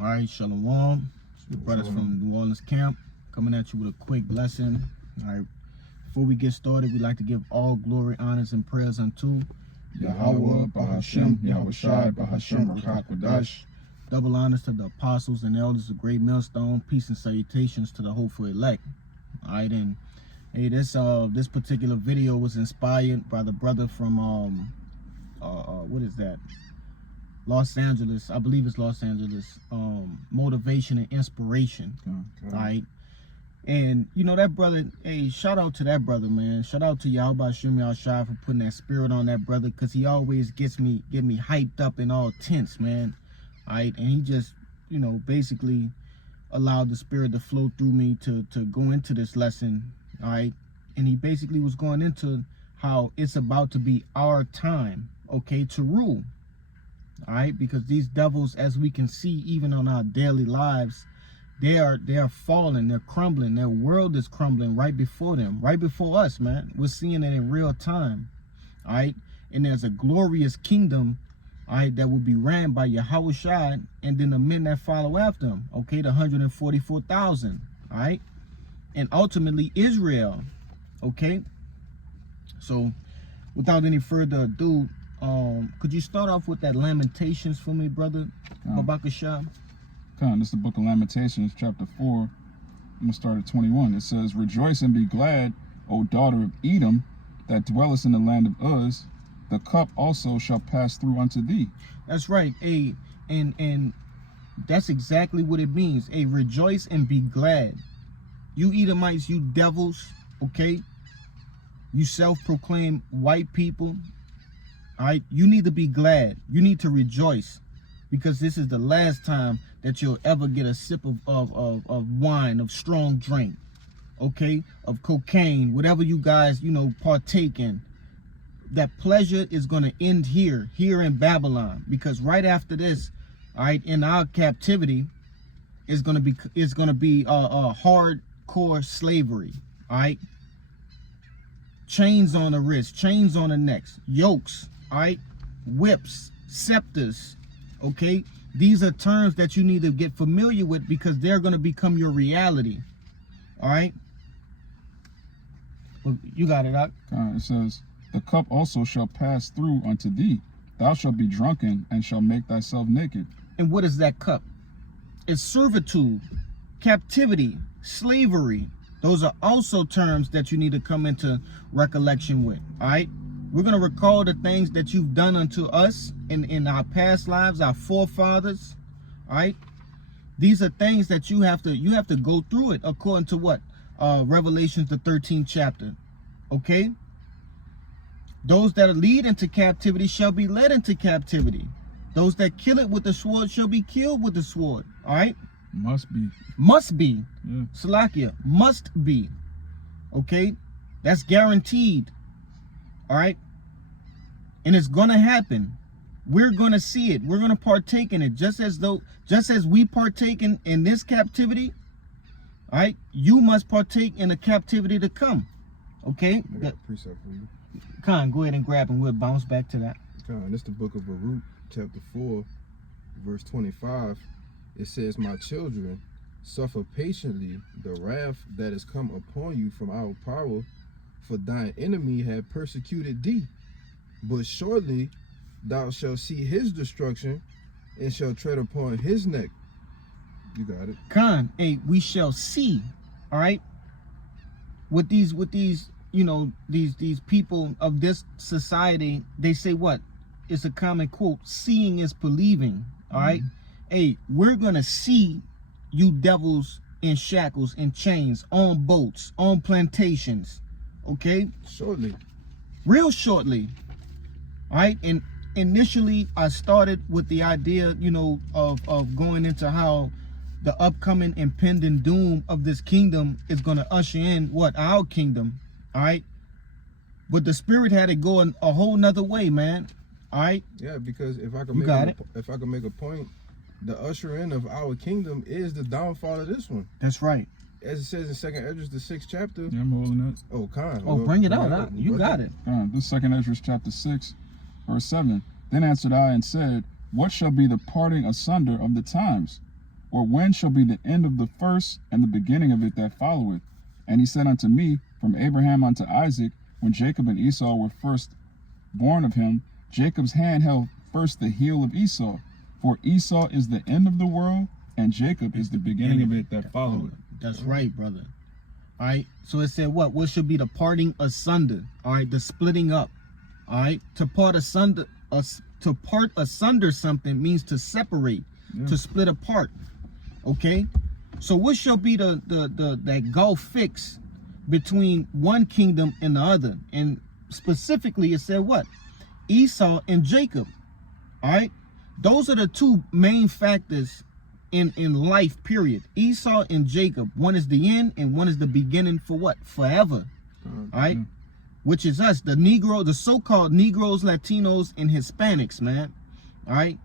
All right, Shalom. It's your brothers from New Orleans camp coming at you with a quick lesson. All right, before we get started, we'd like to give all glory, honors, and prayers unto Yahweh, Bahashem, Yahushai, Bahashem, Rakakwadash. Double honors to the apostles and elders of Great Millstone. Peace and salutations to the hopeful elect. All right, and hey, this particular video was inspired by the brother from what is that? Los Angeles, I believe it's Los Angeles. Motivation and inspiration. Okay. Right. And you know that brother, hey, shout out to that brother, man. Shout out to Yahweh Shem Yahushai for putting that spirit on that brother, because he always get me hyped up and all tense, man. All right. And he just, you know, basically allowed the spirit to flow through me to go into this lesson. All right. And he basically was going into how it's about to be our time, okay, to rule. All right, because these devils, as we can see even on our daily lives, they are falling, they're crumbling, their world is crumbling right before them, right before us, man. We're seeing it in real time. All right, and there's a glorious kingdom, all right, that will be ran by Yahushua and then the men that follow after him, okay, the 144,000, all right, and ultimately Israel, okay. So without any further ado, could you start off with that Lamentations for me, brother? Babakashah? This is the book of Lamentations, chapter 4. I'm going to start at 21. It says, "Rejoice and be glad, O daughter of Edom, that dwellest in the land of Uz. The cup also shall pass through unto thee." That's right. Hey, and that's exactly what it means. Hey, rejoice and be glad. You Edomites, you devils, okay? You self-proclaimed white people. All right, you need to be glad. You need to rejoice, because this is the last time that you'll ever get a sip of wine, of strong drink, okay, of cocaine, whatever you guys, you know, partake in. That pleasure is going to end here in Babylon, because right after this, all right, in our captivity, is going to be hardcore slavery. All right, chains on the wrist, chains on the necks, yokes. All right, whips, scepters, okay? These are terms that you need to get familiar with, because they're going to become your reality. All right? Well, you got it, Doc. It says, "The cup also shall pass through unto thee. Thou shalt be drunken, and shall make thyself naked." And what is that cup? It's servitude, captivity, slavery. Those are also terms that you need to come into recollection with. All right? We're going to recall the things that you've done unto us in our past lives, our forefathers. All right. These are things that you have to go through it according to what? Revelations, the 13th chapter. Okay. Those that lead into captivity shall be led into captivity. Those that kill it with the sword shall be killed with the sword. All right. Must be. Must be. Yeah. Salakia. Must be. Okay. That's guaranteed. All right. And it's going to happen. We're going to see it. We're going to partake in it, just as we partake in this captivity. All right. You must partake in the captivity to come. Okay. I got a precept for you. Khan, go ahead and grab, and we'll bounce back to that. Khan, this is the book of Baruch, chapter 4, verse 25. It says, "My children, suffer patiently the wrath that is come upon you from our power, for thine enemy had persecuted thee. But shortly thou shalt see his destruction, and shall tread upon his neck." You got it. Khan, hey, we shall see. All right. With these, you know, these people of this society, they say what? It's a common quote: "Seeing is believing." All right. Hey, we're gonna see you devils in shackles and chains, on boats, on plantations. Okay. Shortly. Real shortly. All right. And initially I started with the idea, you know, of going into how the upcoming impending doom of this kingdom is going to usher in what? Our kingdom. All right. But the spirit had it going a whole nother way, man. All right. Yeah, because if I could make a point, the usher in of our kingdom is the downfall of this one. That's right. As it says in 2nd Esdras, the 6th chapter. Yeah, I'm holding that. Oh, Khan. Oh, well, bring it out. You got it. This is 2nd Esdras, chapter 6, verse 7. "Then answered I and said, What shall be the parting asunder of the times? Or when shall be the end of the first and the beginning of it that followeth? And he said unto me, From Abraham unto Isaac, when Jacob and Esau were first born of him, Jacob's hand held first the heel of Esau. For Esau is the end of the world, and Jacob is the beginning of it that followeth. That's right, brother. All right. So it said what? What should be the parting asunder? All right. The splitting up. All right. To part asunder, something means to separate, to split apart. Okay. So what shall be that gulf fix between one kingdom and the other? And specifically, it said what? Esau and Jacob. All right. Those are the two main factors in life, period. Esau and Jacob. One is the end and one is the beginning for what? Forever. All right. Which is us, the so-called Negroes, Latinos, and Hispanics, man. All right.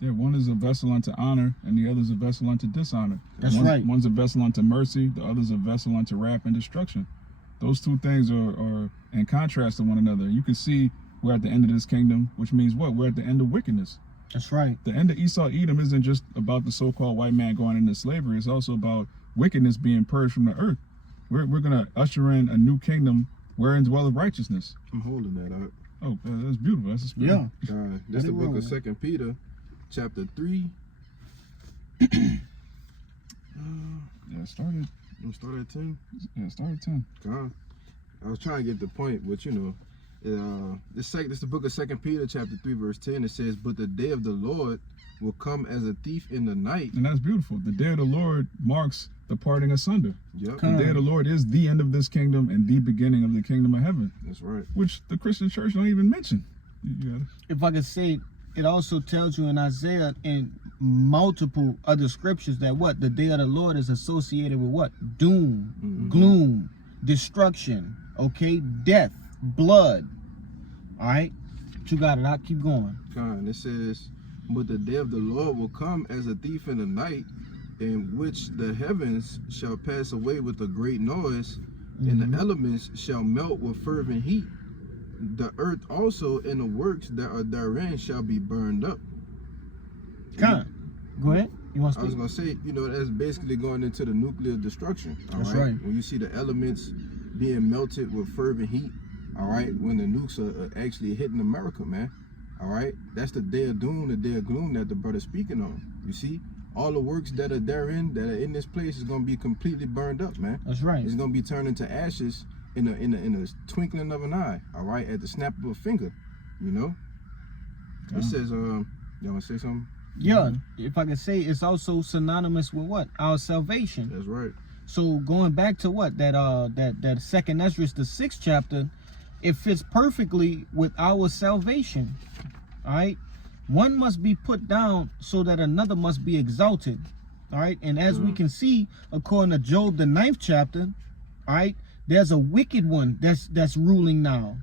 Yeah, one is a vessel unto honor, and the other is a vessel unto dishonor. That's right. One's a vessel unto mercy, the other's a vessel unto wrath and destruction. Those two things are in contrast to one another. You can see we're at the end of this kingdom, which means what? We're at the end of wickedness. That's right. The end of Esau Edom isn't just about the so-called white man going into slavery. It's also about wickedness being purged from the earth. We're going to usher in a new kingdom wherein dwelleth righteousness. I'm holding that up. Oh, that's beautiful. That's the spirit. Yeah. This is the book of 2 Peter, chapter 3. Yeah, started. You start at 10? Yeah, started 10. God. I was trying to get the point, but you know, this is the book of 2 Peter, chapter 3, verse 10. It says, But the day of the Lord will come as a thief in the night. And that's beautiful. The day of the Lord marks the parting asunder. Yep. The day of the Lord is the end of this kingdom and the beginning of the kingdom of heaven. That's right. Which the Christian church don't even mention. If I could say, it also tells you in Isaiah and multiple other scriptures that what? The day of the Lord is associated with what? Doom, gloom, destruction, okay? Death, blood. All right? You got it. I'll keep going. God, it says, But the day of the Lord will come as a thief in the night, in which the heavens shall pass away with a great noise, and the elements shall melt with fervent heat. The earth also and the works that are therein shall be burned up. Go ahead. You want to I was speak? going to say, you know, that's basically going into the nuclear destruction. That's right. When you see the elements being melted with fervent heat, all right, when the nukes are actually hitting America, man. All right, that's the day of doom, the day of gloom that the brother's speaking on. You see, all the works that are therein, that are in this place, is going to be completely burned up, man. That's right. It's going to be turned into ashes in a twinkling of an eye, all right, at the snap of a finger, you know. It says, y'all want to say something? Yeah, if I could say, it's also synonymous with what? Our salvation. That's right. So going back to what? That second Ezra, the 6th chapter, it fits perfectly with our salvation. All right. One must be put down so that another must be exalted. All right. And as we can see, according to Job, the 9th chapter, all right, there's a wicked one that's ruling now.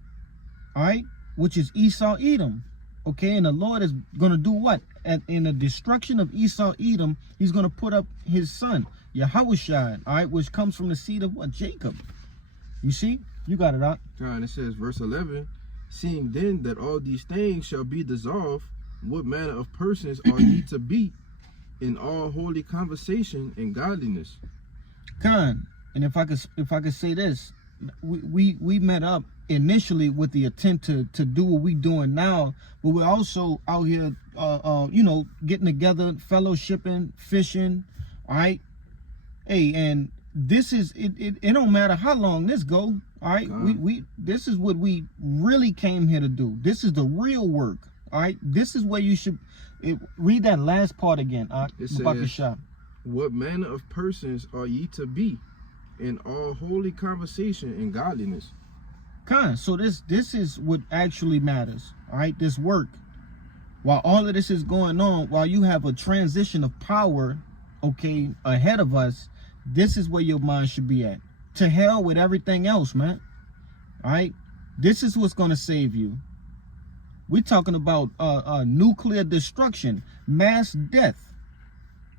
All right. Which is Esau Edom. Okay. And the Lord is going to do what? In the destruction of Esau Edom, he's going to put up his son, Yahushua, all right, which comes from the seed of what? Jacob. You see? You got it out. God, it says, verse 11, Seeing then that all these things shall be dissolved, what manner of persons are ye to be in all holy conversation and godliness? Khan, and if I could say this, we met up initially with the intent to do what we doing now, but we're also out here, you know, getting together, fellowshipping, fishing, all right. Hey, and this is it don't matter how long this go, all right. We this is what we really came here to do. This is the real work, all right. This is where you should read that last part again. It says, what manner of persons are ye to be in all holy conversation and godliness? So this is what actually matters, all right. This work, while all of this is going on, while you have a transition of power, okay, ahead of us, this is where your mind should be at. To hell with everything else, man. All right, this is what's going to save you. We're talking about nuclear destruction, mass death,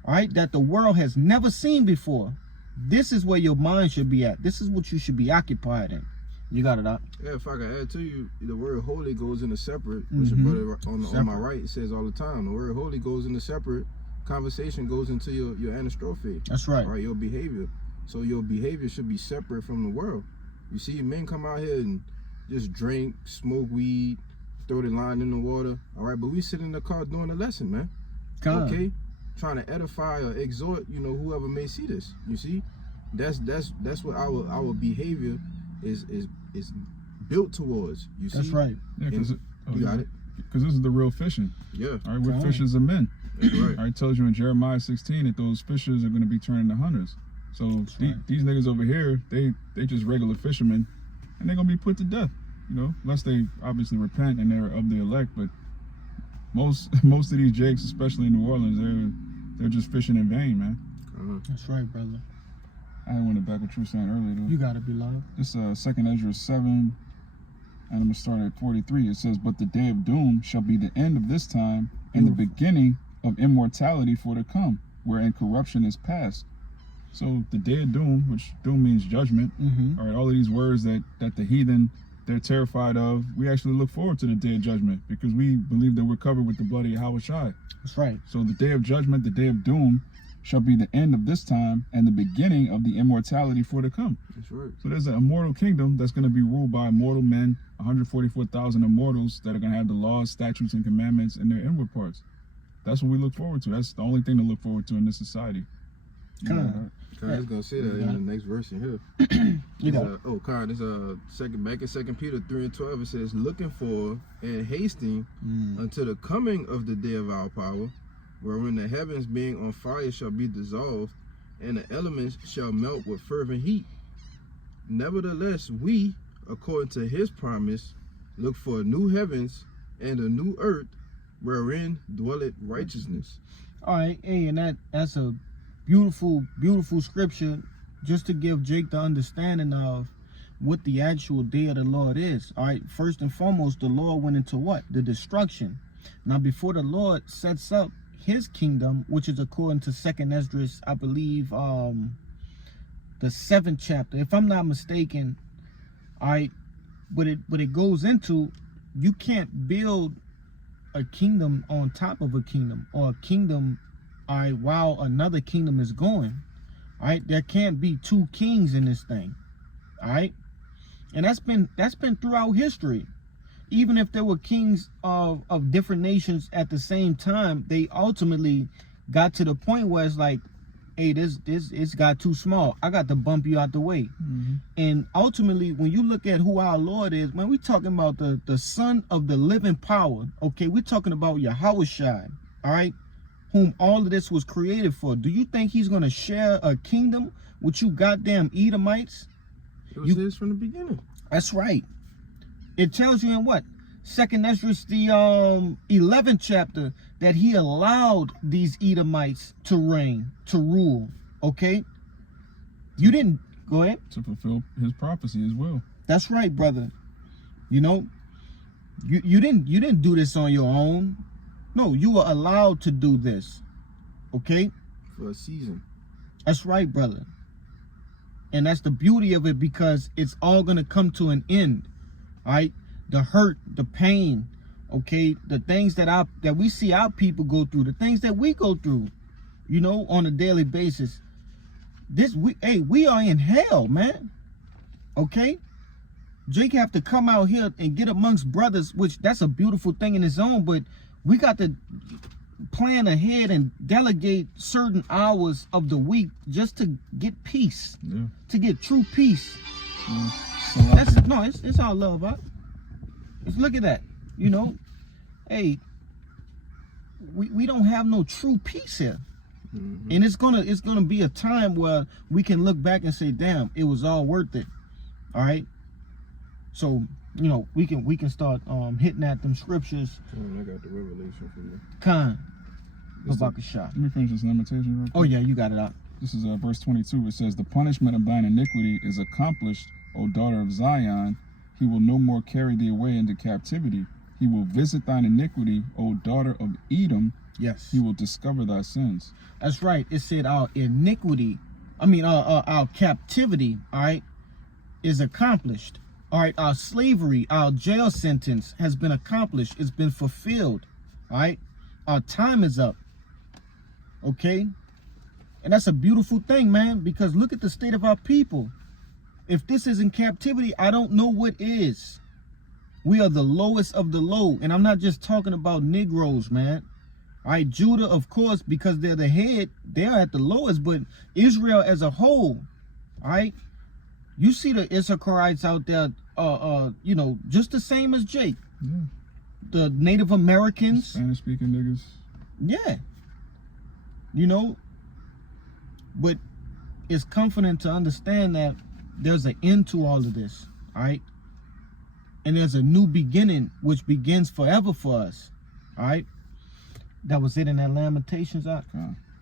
all right, that the world has never seen before. This is where your mind should be at. This is what you should be occupied in. You got it out. Yeah, if I can add to you, the word holy goes into separate, which your brother on my right says all the time. The word holy goes into separate, conversation goes into your anastrophe. That's right. All right, your behavior. So your behavior should be separate from the world. You see, men come out here and just drink, smoke weed, throw the line in the water. All right, but we sit in the car doing the lesson, man. God. Okay, trying to edify or exhort, whoever may see this. You see, that's what our behavior is built towards. You see, That's right. Yeah, because you got it. Because this is the real fishing. Yeah, All right, we're Right. fishers of men. that's right. All right, tells you in Jeremiah 16 that those fishers are going to be turned into hunters. So right. these niggas over here, they just regular fishermen, and they're gonna be put to death. Unless they obviously repent and they're of the elect. But most of these jakes, especially in New Orleans, they're just fishing in vain, man. That's right, brother. I didn't want to back what you were saying earlier, though. You gotta be loved. This 2nd Ezra 7, and I'm gonna start at 43. It says, "But the day of doom shall be the end of this time, and the beginning of immortality for to come, wherein corruption is past." So the day of doom, which doom means judgment. Mm-hmm. All right, all of these words that the heathen, they're terrified of. We actually look forward to the day of judgment because we believe that we're covered with the blood of Yahweh Shai. That's right. So the day of judgment, the day of doom, shall be the end of this time and the beginning of the immortality for to come. That's right. So there's an immortal kingdom that's going to be ruled by immortal men, 144,000 immortals that are going to have the laws, statutes, and commandments in their inward parts. That's what we look forward to. That's the only thing to look forward to in this society. Come on. Right? Khan is gonna say that You got in the next verse in here. You got it. Khan, this back in 2 Peter 3:12, it says, "Looking for and hasting unto the coming of the day of our power, wherein the heavens being on fire shall be dissolved, and the elements shall melt with fervent heat. Nevertheless, we, according to his promise, look for new heavens and a new earth, wherein dwelleth righteousness." All right, hey, and that's a beautiful, beautiful scripture just to give Jake the understanding of what the actual day of the Lord is. All right, first and foremost, the Lord went into what? The destruction. Now, before the Lord sets up his kingdom, which is according to 2nd Ezra, I believe, the 7th chapter, if I'm not mistaken. All right, but it goes into, you can't build a kingdom on top of a kingdom, or a kingdom, all right, while another kingdom is going. All right, there can't be two kings in this thing. All right, and that's been throughout history. Even if there were kings of different nations at the same time, they ultimately got to the point where it's like, hey, it's got too small. I got to bump you out the way. Mm-hmm. And ultimately, when you look at who our Lord is, man, we're talking about the Son of the living power. Okay, we're talking about Yahweh Shai, all right, whom all of this was created for. Do you think he's going to share a kingdom with you goddamn Edomites? It was his from the beginning. That's right. It tells you in what? 2nd Ezra, the 11th chapter, that he allowed these Edomites to reign, to rule. Okay? You didn't, go ahead. To fulfill his prophecy as well. That's right, brother. You didn't do this on your own. No, you were allowed to do this. Okay? For a season. That's right, brother. And that's the beauty of it, because it's all going to come to an end. All right? The hurt, the pain, okay? The things that we see our people go through, the things that we go through, on a daily basis. We are in hell, man. Okay? Jake have to come out here and get amongst brothers, which that's a beautiful thing in its own, but we got to plan ahead and delegate certain hours of the week just to get peace, to get true peace. Yeah. It's all love, huh? Look at that, Hey, we don't have no true peace here. Mm-hmm. And it's gonna be a time where we can look back and say, damn, it was all worth it. All right. So, we can start hitting at them scriptures. I got the revelation for you. Khan. It's the- Babakasha. Let me finish this lamentation real quick. Oh yeah, you got it out. This is verse 22. It says, "The punishment of thine iniquity is accomplished, O daughter of Zion. He will no more carry thee away into captivity. He will visit thine iniquity, O daughter of Edom. Yes. He will discover thy sins." That's right. It said our our captivity, all right, is accomplished. All right, our slavery, our jail sentence has been accomplished. It's been fulfilled. All right, our time is up. Okay? And that's a beautiful thing, man, because look at the state of our people. If this isn't captivity, I don't know what is. We are the lowest of the low. And I'm not just talking about Negroes, man. All right, Judah, of course, because they're the head, they're at the lowest, but Israel as a whole, all right? You see the Issacharites out there, you know, just the same as Jake. Yeah. The Native Americans. Spanish-speaking niggas. Yeah. You know, but it's comforting to understand that there's an end to all of this, all right? And there's a new beginning, which begins forever for us, all right? That was it in that Lamentations.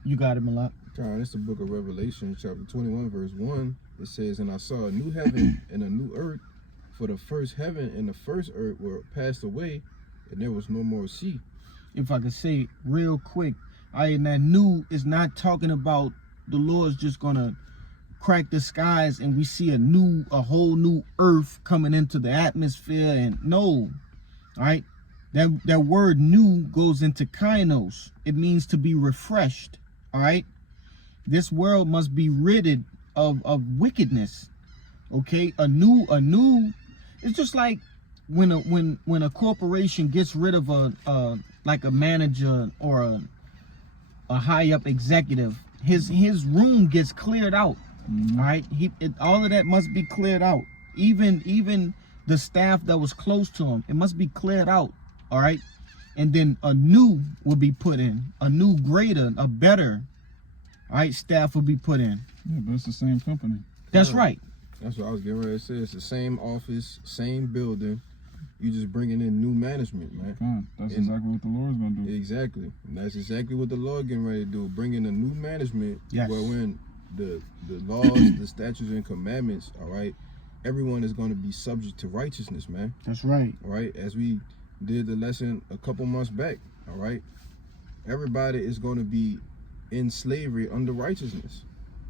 You got it, Malak. God, it's the book of Revelation, chapter 21, verse 1. It says, "And I saw a new heaven and a new earth, for the first heaven and the first earth were passed away, and there was no more sea." If I could say real quick, and that new is not talking about the Lord's just gonna crack the skies and we see a whole new earth coming into the atmosphere. And no, all right, that word new goes into kainos. It means to be refreshed. All right, this world must be ridded of wickedness. Okay, a new it's just like when a corporation gets rid of a manager or a high up executive, his room gets cleared out. Mm-hmm. All right, all of that must be cleared out. Even the staff that was close to him, it must be cleared out. All right, and then a new will be put in, a new greater, a better, all right, staff will be put in. Yeah, but it's the same company. That's right. That's what I was getting ready to say. It's the same office, same building. You just bringing in new management, man. God, that's exactly what the Lord's gonna do. Exactly. And that's exactly what the Lord getting ready to do. Bring in a new management. Yes. Where when the laws, the statutes and commandments, all right, everyone is going to be subject to righteousness, man. That's right. All right. As we did the lesson a couple months back, all right, everybody is going to be in slavery under righteousness.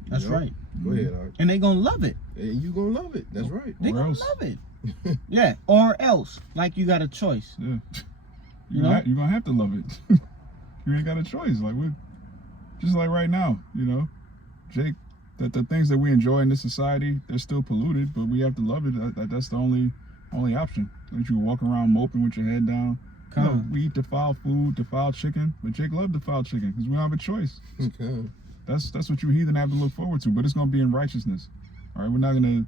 That's right. Go ahead, Art. And they gonna love it. And you gonna love it. That's right. They Or gonna else. love it. Yeah, or else. Like you got a choice. Yeah. You know? You're gonna have to love it. You ain't got a choice. Like we're just like right now, you know, Jake, that the things that we enjoy in this society, they're still polluted, but we have to love it. That's the only option. That you walk around moping with your head down. Come No, on. we eat defiled food, defiled chicken, but Jake loved defiled chicken because we don't have a choice. Okay. That's what you heathen have to look forward to, but it's gonna be in righteousness. All right, we're not gonna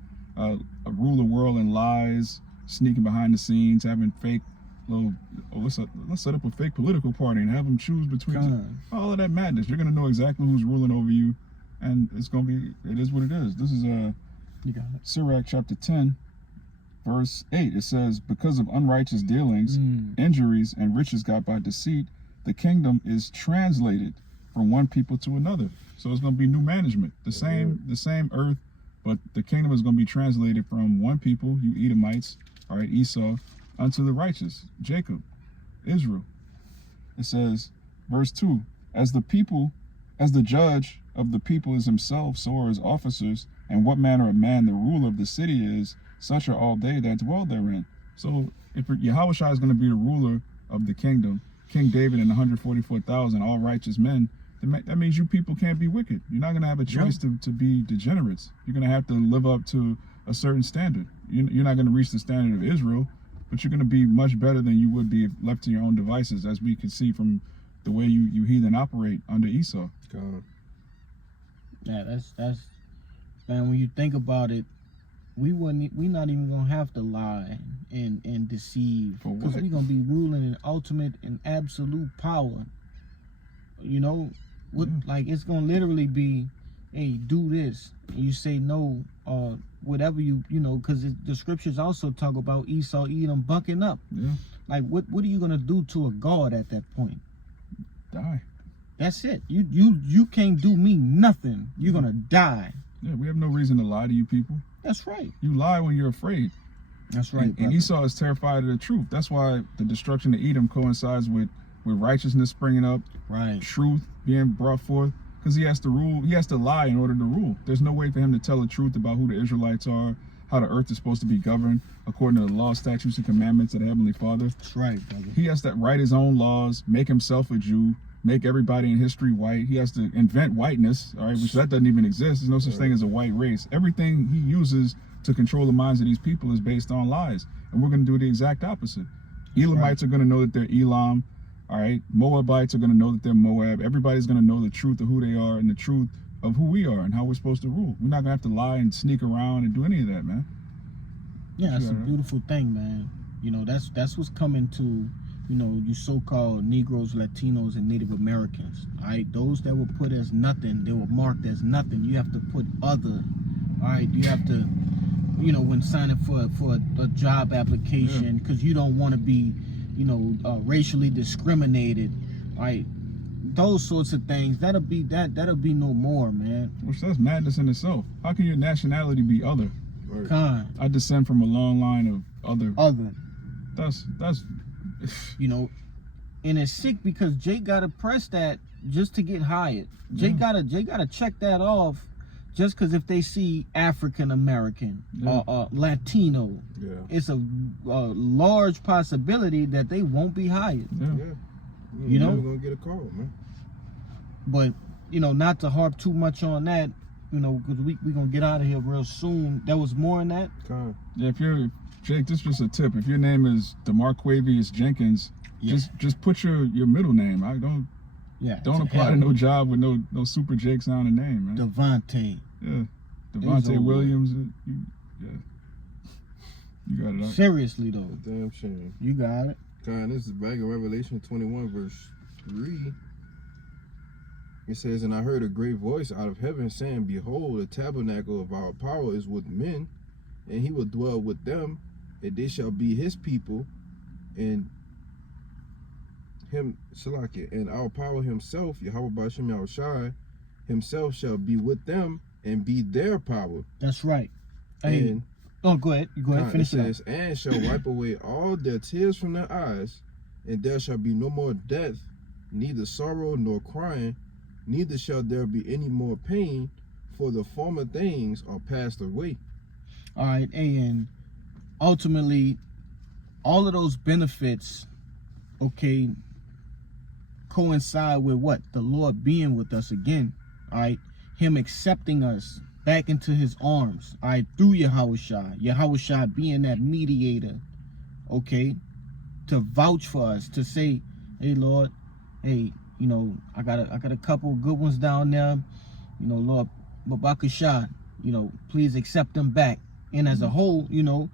rule the world in lies, sneaking behind the scenes, having fake little. Let's set up a fake political party and have them choose between all of that madness. You're gonna know exactly who's ruling over you, and it's gonna be. It is what it is. This is You got it. Sirach chapter 10, verse 8. It says, "Because of unrighteous dealings, injuries, and riches got by deceit, the kingdom is translated from one people to another." So it's going to be new management, the same earth, but the kingdom is going to be translated from one people, you Edomites, all right, Esau, unto the righteous, Jacob, Israel. It says, verse 2, as the judge of the people is himself, so are his officers, and what manner of man the ruler of the city is, such are all they that dwell therein. So if Yahushua is going to be the ruler of the kingdom, King David and 144,000, all righteous men, that means you people can't be wicked. You're not going to have a choice to be degenerates. You're going to have to live up to a certain standard. You're not going to reach the standard of Israel, but you're going to be much better than you would be if left to your own devices, as we can see from the way you heathen operate under Esau. God. Yeah, that's man, when you think about it, we not even gonna have to lie and deceive, because we're gonna be ruling in ultimate and absolute power. You know, like it's gonna literally be, hey, do this, and you say no, or whatever you know, because the scriptures also talk about Esau, Edom bucking up. Yeah. Like what are you gonna do to a God at that point? Die. That's it. You can't do me nothing. You're gonna die. Yeah, we have no reason to lie to you people. That's right. You lie when you're afraid. That's right. And Esau is terrified of the truth. That's why the destruction of Edom coincides with righteousness springing up, right, truth being brought forth, because he has to rule. He has to lie in order to rule. There's no way for him to tell the truth about who the Israelites are, how the earth is supposed to be governed according to the law, statutes, and commandments of the Heavenly Father. That's right, brother. He has to write his own laws, make himself a Jew, make everybody in history white. He has to invent whiteness, all right, which that doesn't even exist. There's no such thing as a white race. Everything he uses to control the minds of these people is based on lies. And we're going to do the exact opposite. Elamites are going to know that they're Elam, all right? Moabites are going to know that they're Moab. Everybody's going to know the truth of who they are and the truth of who we are and how we're supposed to rule. We're not going to have to lie and sneak around and do any of that, man. Yeah, it's a beautiful thing, man. You know, that's what's coming to, you know, you so-called Negroes, Latinos, and Native Americans. All right, those that were put as nothing, they were marked as nothing. You have to put other. All right, you have to, you know, when signing for a job application, because you don't want to be, you know, racially discriminated. All right, those sorts of things. That'll be no more, man. Which that's madness in itself. How can your nationality be other? Kind. I descend from a long line of other. That's you know, and it's sick because Jake gotta press that just to get hired. Jake gotta check that off just because if they see African American or Latino, it's a large possibility that they won't be hired. You know, never gonna get a call, man. But you know, not to harp too much on that. You know, because we gonna get out of here real soon. There was more in that. Yeah, if you're Jake, this is just a tip. If your name is DeMarquavius Jenkins, just put your middle name. I don't apply to no job with no Super Jake sounding name, man. Devontae. Yeah, Devontae Williams. You got it. Seriously though. Damn shame. You got it. This is back in Revelation 21 verse 3. It says, "And I heard a great voice out of heaven saying, Behold, the tabernacle of our power is with men, and he will dwell with them, and they shall be his people, and our power himself, Yahweh Ba'ashem Yahushai, himself shall be with them and be their power." That's right. And go ahead. Finish it. Says, "And shall wipe away all their tears from their eyes, and there shall be no more death, neither sorrow nor crying, neither shall there be any more pain, for the former things are passed away." All right, and ultimately, all of those benefits, coincide with what? The Lord being with us again, all right? Him accepting us back into his arms, all right, through Yahushua being that mediator, to vouch for us, to say, hey, Lord, hey, you know, I got a couple good ones down there, you know, Lord, Babakashah, you know, please accept them back. And as a whole, you know,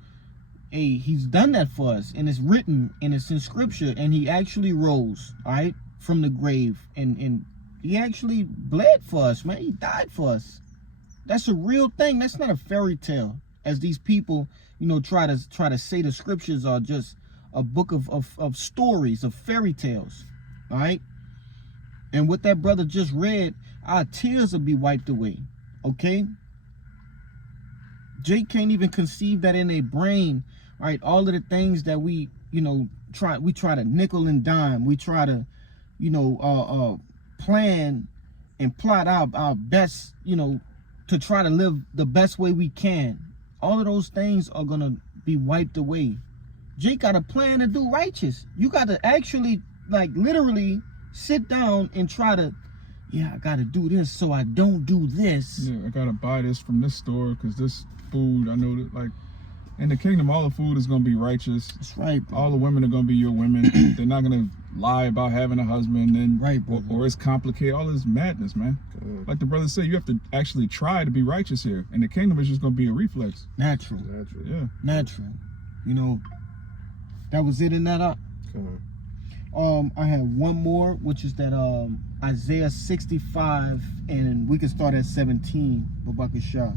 hey, he's done that for us, and it's written, and it's in scripture, and he actually rose, all right, from the grave, and he actually bled for us, man. He died for us. That's a real thing. That's not a fairy tale, as these people, you know, try to say the scriptures are just a book of stories, of fairy tales, all right? And what that brother just read, our tears will be wiped away, Jake can't even conceive that in their brain, all right? All of the things that we, you know, try to nickel and dime. We try to, you know, plan and plot our best, you know, to try to live the best way we can. All of those things are going to be wiped away. Jake got a plan to do righteous. You got to actually, like, literally sit down and try to, I got to do this so I don't do this. Yeah, I got to buy this from this store because this food, I know that, like, in the kingdom, all the food is going to be righteous. That's right, bro. All the women are going to be your women. They're not going to lie about having a husband, and right, bro. Or it's complicated. All this madness, man. Like the brother said, you have to actually try to be righteous here. And the kingdom is just going to be a reflex. Natural. Yeah. Natural. You know, that was it in that up. I had one more, which is that Isaiah 65, and we can start at 17. Babakashah.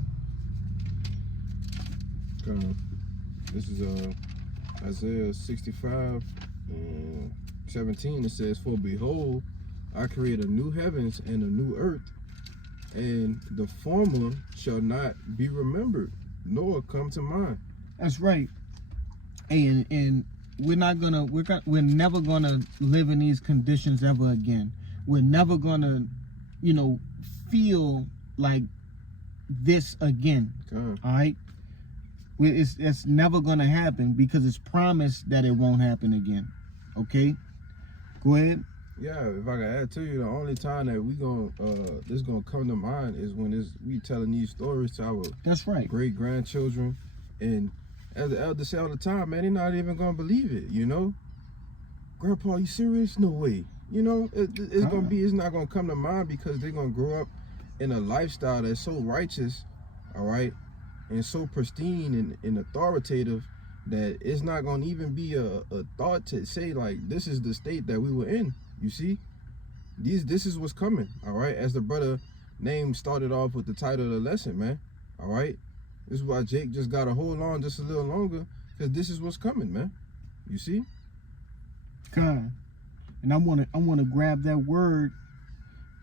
This is Isaiah 65 and 17. It says, "For behold, I create a new heavens and a new earth, and the former shall not be remembered, nor come to mind." That's right. And we're never gonna live in these conditions ever again. We're never gonna, you know, feel like this again. All right. It's never gonna happen because it's promised that it won't happen again. Okay, go ahead. Yeah, if I can add to you, the only time that we gonna this gonna come to mind is when we telling these stories to our That's right. great grandchildren, and as the elders say all the time, man, they're not even gonna believe it. You know, Grandpa, you serious? No way. You know, it's not gonna come to mind because they're gonna grow up in a lifestyle that's so righteous, all right, and so pristine and authoritative that it's not gonna even be a thought to say like this is the state that we were in. You see, this is what's coming, all right. As the brother name started off with the title of the lesson, man, all right. This is why Jake just got to hold on just a little longer, because this is what's coming, man. You see? God. And I wanna grab that word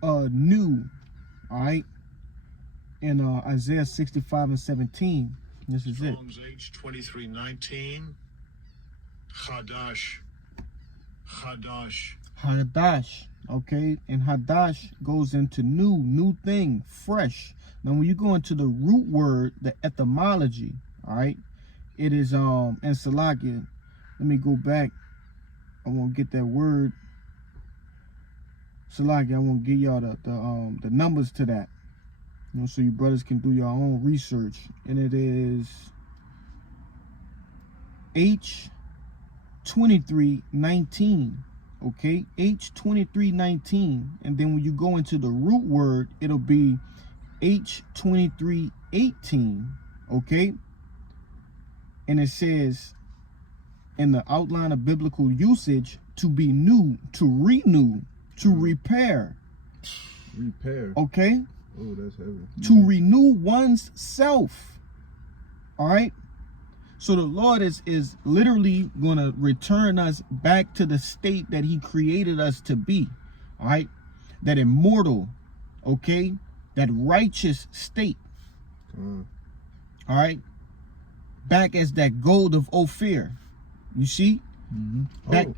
new, all right, in Isaiah 65:17. This is it. Psalms H23:19. Hadash. Hadash, okay, and Hadash goes into new thing, fresh. Now, when you go into the root word, the etymology, all right, it is and Salakia. Let me go back. I won't get that word. Salakia, I won't give y'all the numbers to that, you know, so you brothers can do your own research. And it is H23:19. Okay, H23:19, and then when you go into the root word, it'll be H23:18. Okay, and it says in the outline of biblical usage, to be new, to renew, to repair. Repair. Okay. Oh, that's heavy. To renew one's self. All right. So the Lord is literally going to return us back to the state that he created us to be. All right. That immortal, okay, that righteous state. All right. Back as that gold of Ophir. You see? Back,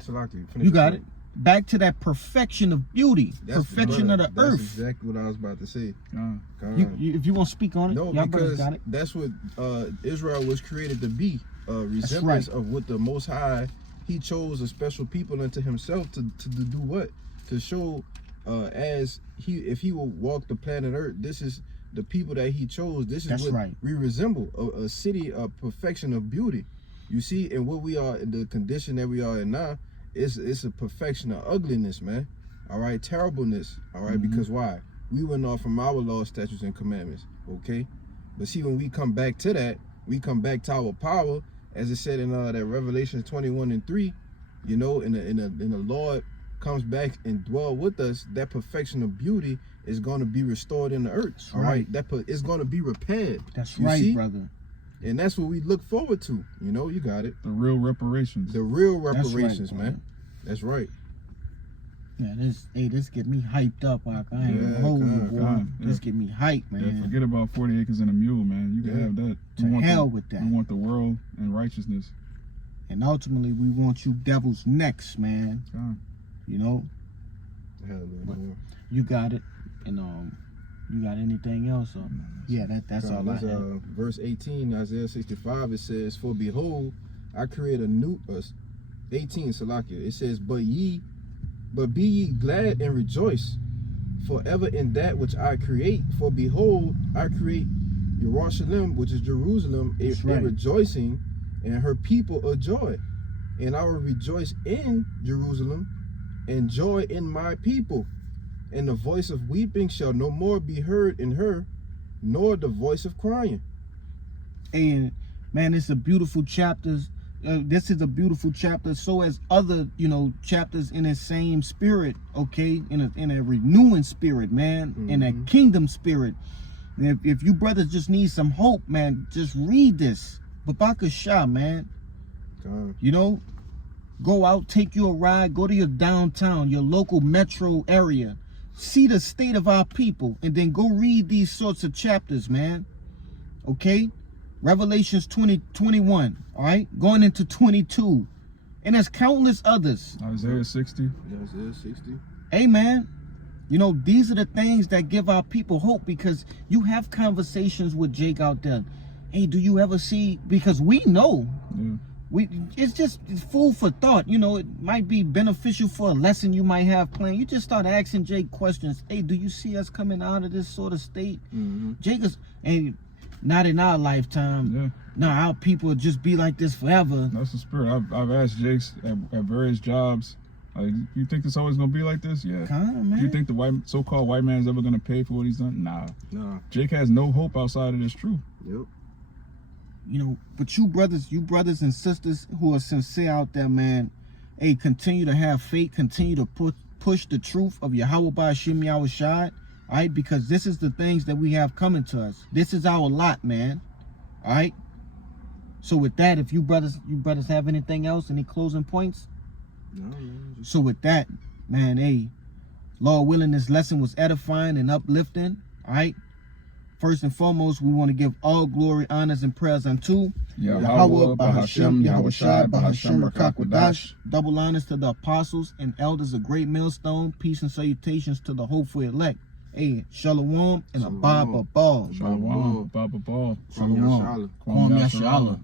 Salaki, you got it. Back to that perfection of beauty, perfection of the earth. That's exactly what I was about to say. If you want to speak on it, no, y'all because got it. That's what Israel was created to be, a resemblance of what the Most High, he chose a special people unto himself to do what? To show if he will walk the planet Earth, this is the people that he chose. This is what we resemble, a city of perfection of beauty. You see, and what we are, the condition that we are in now, it's a perfection of ugliness, man. All right, terribleness. All right, because why? We went off from our laws, statutes, and commandments. Okay, but see, when we come back to that, we come back to our power, as it said in that Revelation 21:3. You know, and the Lord comes back and dwell with us. That perfection of beauty is going to be restored in the earth. All right, it's going to be repaired. That's right, brother. And that's what we look forward to. You know, you got it. The real reparations. The real reparations, man. That's right. Yeah, this get me hyped up. Like, I ain't gonna hold you, boy. This get me hyped, man. Yeah, forget about 40 acres and a mule, man. You can have that. To hell with that. We want the world and righteousness. And ultimately, we want you devils next, man. You know? You got it. And you got anything else? Yeah, that's all I have. Verse 18, Isaiah 65, it says, "For behold, I create a new 18 Salakia. It says, but be ye glad and rejoice forever in that which I create. For behold, I create Jerusalem, which is Jerusalem, a rejoicing, and her people a joy. And I will rejoice in Jerusalem, and joy in my people. And the voice of weeping shall no more be heard in her, nor the voice of crying." And man, it's a beautiful chapter. This is a beautiful chapter. So as other, chapters in the same spirit. Okay, in a renewing spirit, man, in a kingdom spirit. If you brothers just need some hope, man, just read this. Babaka Shah, man. Go out, take you a ride, go to your downtown, your local metro area. See the state of our people, and then go read these sorts of chapters, man. Okay? Revelations 20:21, all right? Going into 22. And there's countless others. Isaiah 60. Isaiah 60. Hey, man. These are the things that give our people hope, because you have conversations with Jake out there. Hey, do you ever see, because we know It's food for thought. You know, it might be beneficial for a lesson you might have planned. You just start asking Jake questions. Hey, do you see us coming out of this sort of state? Jake is, and not in our lifetime. Yeah. No, our people will just be like this forever. That's the spirit. I've asked Jakes at various jobs, like, you think it's always gonna be like this? Yeah. Come on, man. You think the so-called white man's ever gonna pay for what he's done? Nah. Jake has no hope outside of this truth. Yep. You know, but you brothers and sisters who are sincere out there, man, hey, continue to have faith, continue to push the truth of Yahweh Ba'ashem Yahushua, all right? Because this is the things that we have coming to us. This is our lot, man, all right? So with that, if you brothers have anything else, any closing points? No, man. So with that, man, hey, Lord willing, this lesson was edifying and uplifting, all right? First and foremost, we want to give all glory, honors, and prayers unto Yahweh, Bahashem, Yahushua, Bahashem, Rakakwadash. Double honors to the apostles and elders of Great Millstone. Peace and salutations to the hopeful elect. Hey, Shalom and a Baba Ball. Shalom, Baba Ball. Kwam Yashala. Kwam Yashala.